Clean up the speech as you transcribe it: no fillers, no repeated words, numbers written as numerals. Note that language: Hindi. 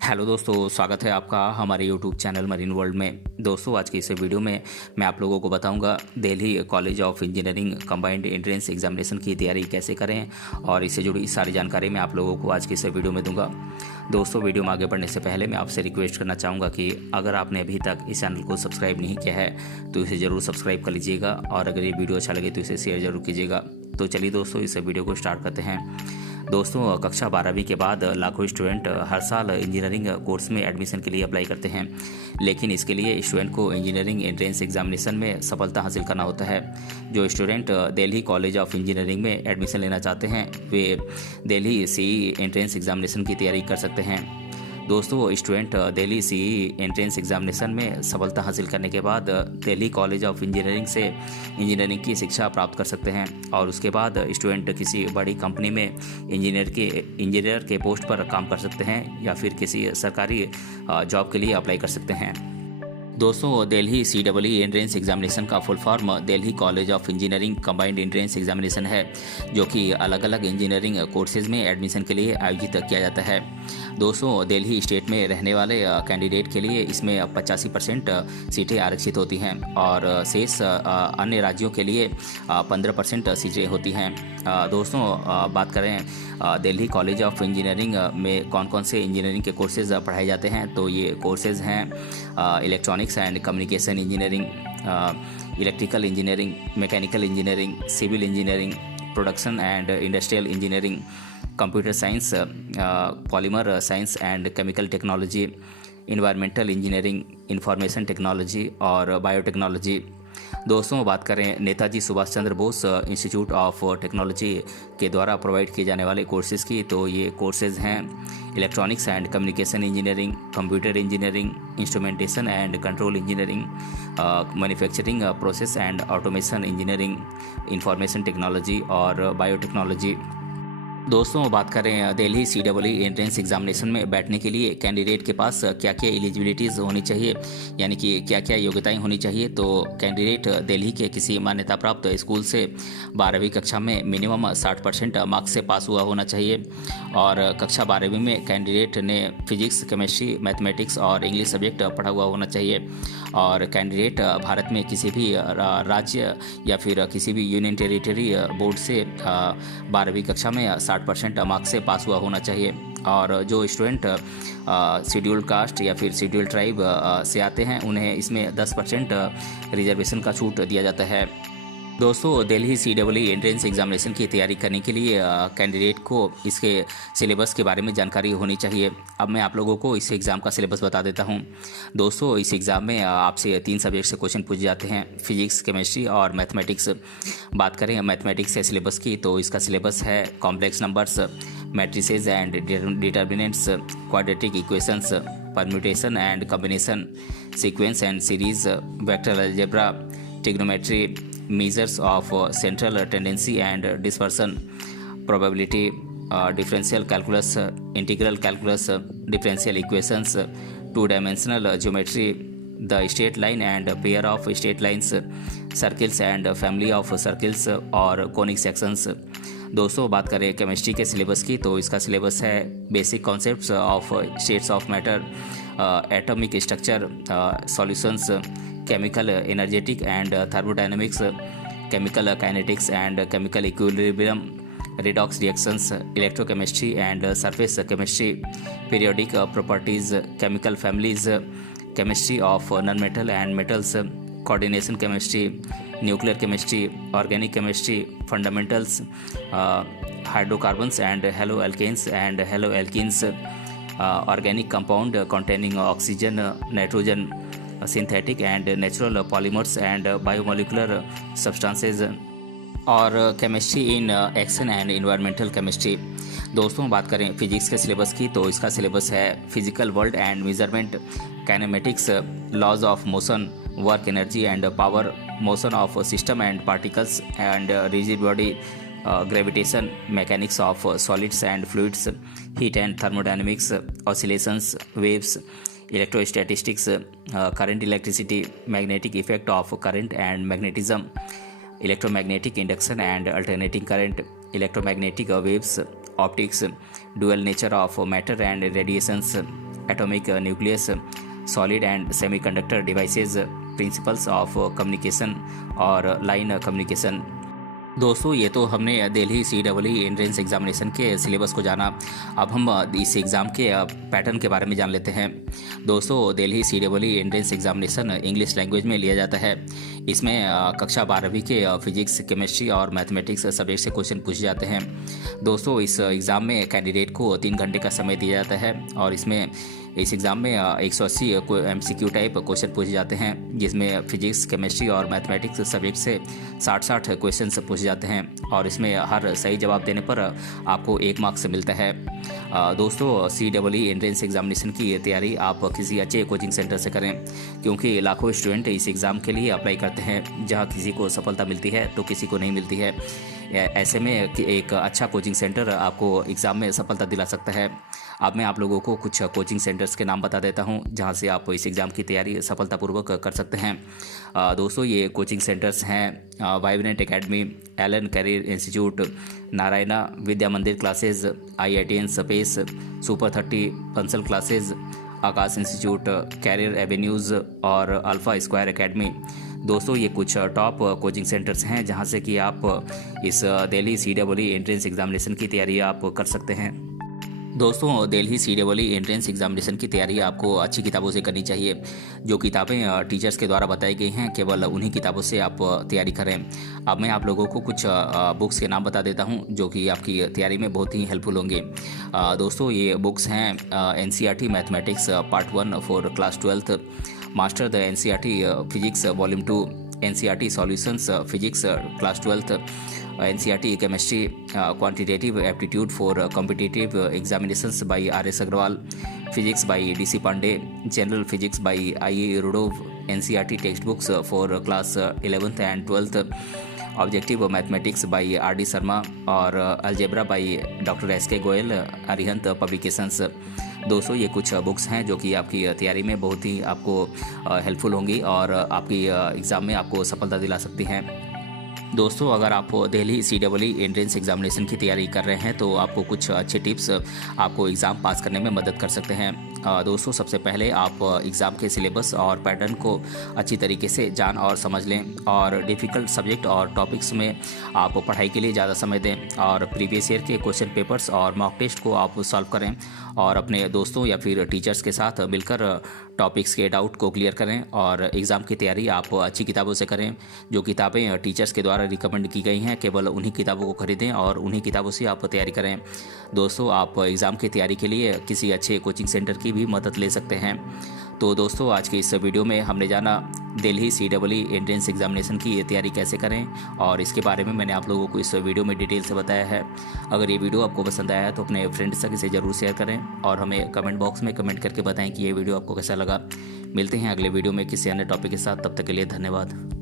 हेलो दोस्तों, स्वागत है आपका हमारे यूट्यूब चैनल मरीन वर्ल्ड में। दोस्तों, आज की इस वीडियो में मैं आप लोगों को बताऊंगा Delhi college of engineering combined entrance examination की तैयारी कैसे करें, और इससे जुड़ी सारी जानकारी मैं आप लोगों को आज की इस वीडियो में दूंगा। दोस्तों, वीडियो में आगे बढ़ने से पहले मैं आपसे रिक्वेस्ट करना चाहूँगा कि अगर आपने अभी तक इस चैनल को सब्सक्राइब नहीं किया है तो इसे ज़रूर सब्सक्राइब कर लीजिएगा, और अगर ये वीडियो अच्छा लगे तो इसे शेयर ज़रूर कीजिएगा। तो चलिए दोस्तों, इस वीडियो को स्टार्ट करते हैं। दोस्तों, कक्षा 12वीं के बाद लाखों स्टूडेंट हर साल इंजीनियरिंग कोर्स में एडमिशन के लिए अप्लाई करते हैं, लेकिन इसके लिए स्टूडेंट को इंजीनियरिंग एंट्रेंस एग्जामिनेशन में सफलता हासिल करना होता है। जो student Delhi college of engineering में एडमिशन लेना चाहते हैं वे दिल्ली सीई एंट्रेंस एग्जामिनेशन की तैयारी कर सकते हैं। दोस्तों, student Delhi CE entrance examination में सफलता हासिल करने के बाद दिल्ली कॉलेज ऑफ इंजीनियरिंग से इंजीनियरिंग की शिक्षा प्राप्त कर सकते हैं, और उसके बाद स्टूडेंट किसी बड़ी कंपनी में इंजीनियर के पोस्ट पर काम कर सकते हैं, या फिर किसी सरकारी जॉब के लिए अप्लाई कर सकते हैं। दोस्तों, दिल्ली CEE एंट्रेंस एग्जामिनेशन का full form Delhi college of engineering combined entrance examination है, जो कि अलग अलग इंजीनियरिंग कोर्सेज में एडमिशन के लिए आयोजित किया जाता है। दोस्तों, दिल्ली स्टेट में रहने वाले कैंडिडेट के लिए इसमें 85% सीटें आरक्षित होती हैं, और शेष अन्य राज्यों के लिए 15% सीटें होती हैं। दोस्तों, बात करें दिल्ली कॉलेज ऑफ इंजीनियरिंग में कौन कौन से इंजीनियरिंग के कोर्सेज पढ़ाए जाते हैं, तो ये कोर्सेज हैं electronics and communication engineering, electrical engineering, mechanical engineering, civil engineering, production and industrial engineering, computer science, polymer science and chemical technology, environmental engineering, information technology और बायोटेक्नोलॉजी। दोस्तों, बात करें Netaji Subhash Chandra Bose institute of technology के द्वारा प्रोवाइड किए जाने वाले कोर्सेज़ की, तो ये कोर्सेज़ हैं electronics and communication engineering, computer engineering, instrumentation and control engineering, manufacturing process and automation engineering, information technology और बायोटेक्नोलॉजी। दोस्तों, बात करें दिल्ली CEE एंट्रेंस एग्जामिनेशन में बैठने के लिए कैंडिडेट के पास क्या क्या एलिजिबिलिटीज़ होनी चाहिए, यानी कि क्या क्या योग्यताएं होनी चाहिए, तो कैंडिडेट दिल्ली के किसी मान्यता प्राप्त स्कूल से 12वीं कक्षा में मिनिमम 60% मार्क्स से पास हुआ होना चाहिए, और कक्षा 12वीं में कैंडिडेट ने फिजिक्स, केमिस्ट्री, मैथमेटिक्स और इंग्लिश सब्जेक्ट पढ़ा हुआ होना चाहिए, और कैंडिडेट भारत में किसी भी राज्य या फिर किसी भी यूनियन टेरिटरी बोर्ड से 12वीं कक्षा में 60% मार्क्स से पास हुआ होना चाहिए, और जो स्टूडेंट शेड्यूल्ड कास्ट या फिर शेड्यूल्ड ट्राइब से आते हैं उन्हें इसमें 10% रिजर्वेशन का छूट दिया जाता है। दोस्तों, दिल्ली CEE एंट्रेंस एग्जामिनेशन की तैयारी करने के लिए कैंडिडेट को इसके सिलेबस के बारे में जानकारी होनी चाहिए। अब मैं आप लोगों को इस एग्ज़ाम का सिलेबस बता देता हूं। दोस्तों, इस एग्ज़ाम में आपसे 3 सब्जेक्ट से क्वेश्चन पूछे जाते हैं, फिजिक्स, केमिस्ट्री और मैथमेटिक्स। बात करें मैथमेटिक्स के सिलेबस की, तो इसका सिलेबस है complex numbers, matrices and determinants, quadratic equations, permutation and combination, sequence and series, vector algebra, trigonometry, measures of central tendency and dispersion, probability, differential calculus, integral calculus, differential equations, two-dimensional geometry, the straight line and pair of straight lines, circles and family of circles और conic sections। दोस्तों, बात करें केमिस्ट्री के सिलेबस की, तो इसका सिलेबस है basic concepts of states of matter, atomic structure, solutions, chemical energetic and thermodynamics, chemical kinetics and chemical equilibrium, redox reactions, electrochemistry and surface chemistry, periodic properties, chemical families, chemistry of nonmetal and metals, coordination chemistry, nuclear chemistry, organic chemistry, fundamentals, hydrocarbons and haloalkanes and haloalkenes, organic compound containing oxygen, nitrogen, synthetic and natural polymers and biomolecular substances, और chemistry in action and environmental chemistry. दोस्तों, बात करें फिजिक्स के सिलेबस की, तो इसका सिलेबस है physical world and measurement, kinematics, laws of motion, work energy and power, motion of system and particles and rigid body, gravitation, mechanics of solids and fluids, heat and thermodynamics, oscillations, waves, electrostatistics, current, electricity, magnetic effect of current and magnetism, electromagnetic induction and alternating current, electromagnetic waves, optics, dual nature of matter and radiations, atomic nucleus, solid and semiconductor devices, principles of communication और लाइन कम्युनिकेशन। दोस्तों ये तो हमने दिल्ली CEE एंट्रेंस एग्जामिनेशन के सिलेबस को जाना। अब हम इस एग्ज़ाम के पैटर्न के बारे में जान लेते हैं। दोस्तों Delhi CEE entrance examination English language में लिया जाता है। इसमें कक्षा 12वीं के फिजिक्स, केमिस्ट्री और मैथमेटिक्स सब्जेक्ट से क्वेश्चन पूछे जाते हैं। दोस्तों इस एग्ज़ाम में कैंडिडेट को 3 घंटे का समय दिया जाता है और इस एग्ज़ाम में 180 MCQ टाइप क्वेश्चन पूछे जाते हैं, जिसमें फिजिक्स, केमिस्ट्री और मैथमेटिक्स सब्जेक्ट से 60 क्वेश्चन पूछे जाते हैं और इसमें हर सही जवाब देने पर आपको 1 मार्क्स मिलता है। दोस्तों CEE एंट्रेंस एग्जामिनेशन की तैयारी आप किसी अच्छे कोचिंग सेंटर से करें, क्योंकि लाखों स्टूडेंट इस एग्ज़ाम के लिए अप्लाई करते हैं। जहां किसी को सफलता मिलती है तो किसी को नहीं मिलती है। ऐसे में एक अच्छा कोचिंग सेंटर आपको एग्ज़ाम में सफलता दिला सकता है। अब मैं आप लोगों को कुछ कोचिंग सेंटर्स के नाम बता देता हूं, जहां से आप इस एग्ज़ाम की तैयारी सफलतापूर्वक कर सकते हैं। दोस्तों ये कोचिंग सेंटर्स हैं vibrant academy, Allen career institute, Narayana Vidya Mandir classes, IITN space, super 30 पंसल classes, Aakash institute, career avenues और अल्फ़ा स्क्वायर एकेडमी। दोस्तों ये कुछ टॉप कोचिंग सेंटर्स हैं जहां से कि आप इस दिल्ली CEE एंट्रेंस एग्जामिनेशन की तैयारी आप कर सकते हैं। दोस्तों दिल्ली CEE एंट्रेंस एग्जामिनेशन की तैयारी आपको अच्छी किताबों से करनी चाहिए। जो किताबें टीचर्स के द्वारा बताई गई हैं, केवल उन्हीं किताबों से आप तैयारी करें। अब मैं आप लोगों को कुछ बुक्स के नाम बता देता हूं, जो कि आपकी तैयारी में बहुत ही हेल्पफुल होंगे। दोस्तों ये बुक्स हैं NCERT mathematics part 1 for class 12th, master the NCERT physics volume 2, NCERT solutions physics class 12th, NCERT chemistry quantitative aptitude for competitive examinations by RS Agarwal, physics by DC Pande, general physics by IE Irodov, NCERT text books for class 11th and 12th, objective mathematics by RD Sharma और algebra by doctor SK Goyal, Arihant publications. दोस्तों ये कुछ बुक्स हैं जो कि आपकी तैयारी में बहुत ही आपको हेल्पफुल होंगी और आपकी एग्ज़ाम में आपको सफलता दिला सकती हैं। दोस्तों अगर आप दिल्ली CEE एंट्रेंस एग्जामिनेशन की तैयारी कर रहे हैं तो आपको कुछ अच्छे टिप्स आपको एग्ज़ाम पास करने में मदद कर सकते हैं। दोस्तों सबसे पहले आप एग्ज़ाम के सिलेबस और पैटर्न को अच्छी तरीके से जान और समझ लें और डिफ़िकल्ट सब्जेक्ट और टॉपिक्स में आप पढ़ाई के लिए ज़्यादा समय दें और प्रीवियस ईयर के क्वेश्चन पेपर्स और मॉक टेस्ट को आप सॉल्व करें और अपने दोस्तों या फिर टीचर्स के साथ मिलकर टॉपिक्स के डाउट को क्लियर करें और एग्ज़ाम की तैयारी आप अच्छी किताबों से करें। जो किताबें टीचर्स के द्वारा रिकमेंड की गई हैं, केवल उन्हीं किताबों को खरीदें और उन्हीं किताबों से आप तैयारी करें। दोस्तों आप एग्ज़ाम की तैयारी के लिए किसी अच्छे कोचिंग सेंटर की भी मदद ले सकते हैं। तो दोस्तों आज के इस वीडियो में हमने जाना दिल्ली CEE एंट्रेंस एग्जामिनेशन की तैयारी कैसे करें और इसके बारे में मैंने आप लोगों को इस वीडियो में डिटेल से बताया है। अगर ये वीडियो आपको पसंद आया है तो अपने फ्रेंड्स तक इसे ज़रूर शेयर करें और हमें कमेंट बॉक्स में कमेंट करके बताएं कि ये वीडियो आपको कैसा लगा। मिलते हैं अगले वीडियो में किसी अन्य टॉपिक के साथ, तब तक के लिए धन्यवाद।